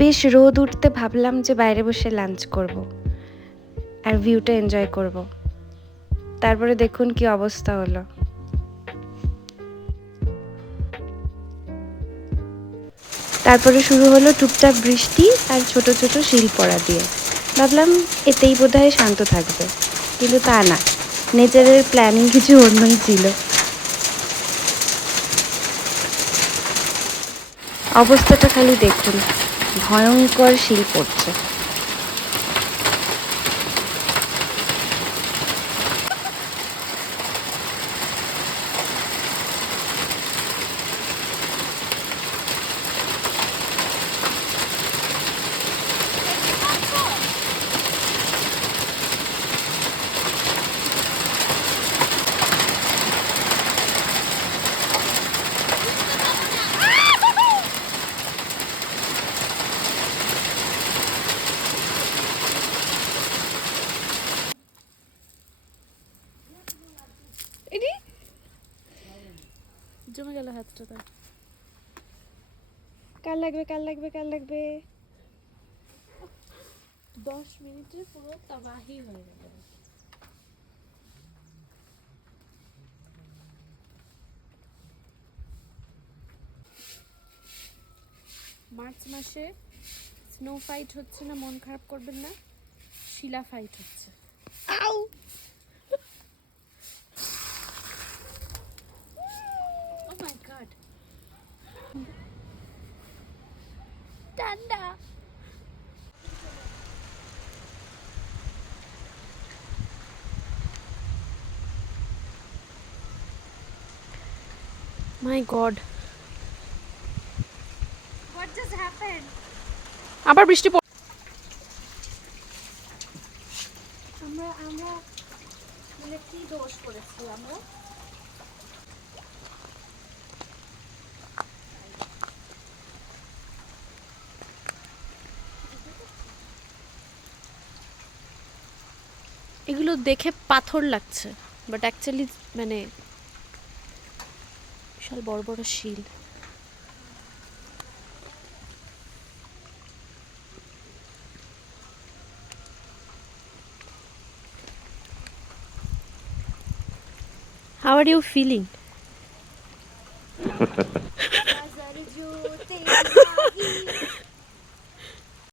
বেশ রোদ উঠতে ভাবলাম যে বাইরে বসে লাঞ্চ করব আর ভিউটা এনজয় করব। তারপরে দেখুন কি অবস্থা হলো। তারপরে শুরু হলো টুপটাপ বৃষ্টি আর ছোট ছোট শিল পড়া দিয়ে। ভাবলাম এতেই বোধহয় শান্ত থাকবে, কিন্তু তা না, নেচারের প্ল্যানিং কিছু অন্যই ছিল। অবস্থাটা খালি দেখুন, ভয়ঙ্কর শিল পড়ছে। জমে গেল হাতটা তার। কার লাগবে কার লাগবে কার লাগবে? 10 মিনিটে পুরো তাবাহি হয়ে গেল। মার্চ মাসে স্নো ফাইট হচ্ছে না, মন খারাপ করবেন না, শিলা ফাইট হচ্ছে। আউ! ও মাই গড, ঠান্ডা। মাই গড, What just happened? আবার বৃষ্টি পড়। আমরা আমরা মানে কি দোষ করেছি আমরা? এগুলো দেখে পাথর লাগছে, বাট অ্যাকচুয়ালি মানে বিশাল বড় বড় শিল। How are you feeling?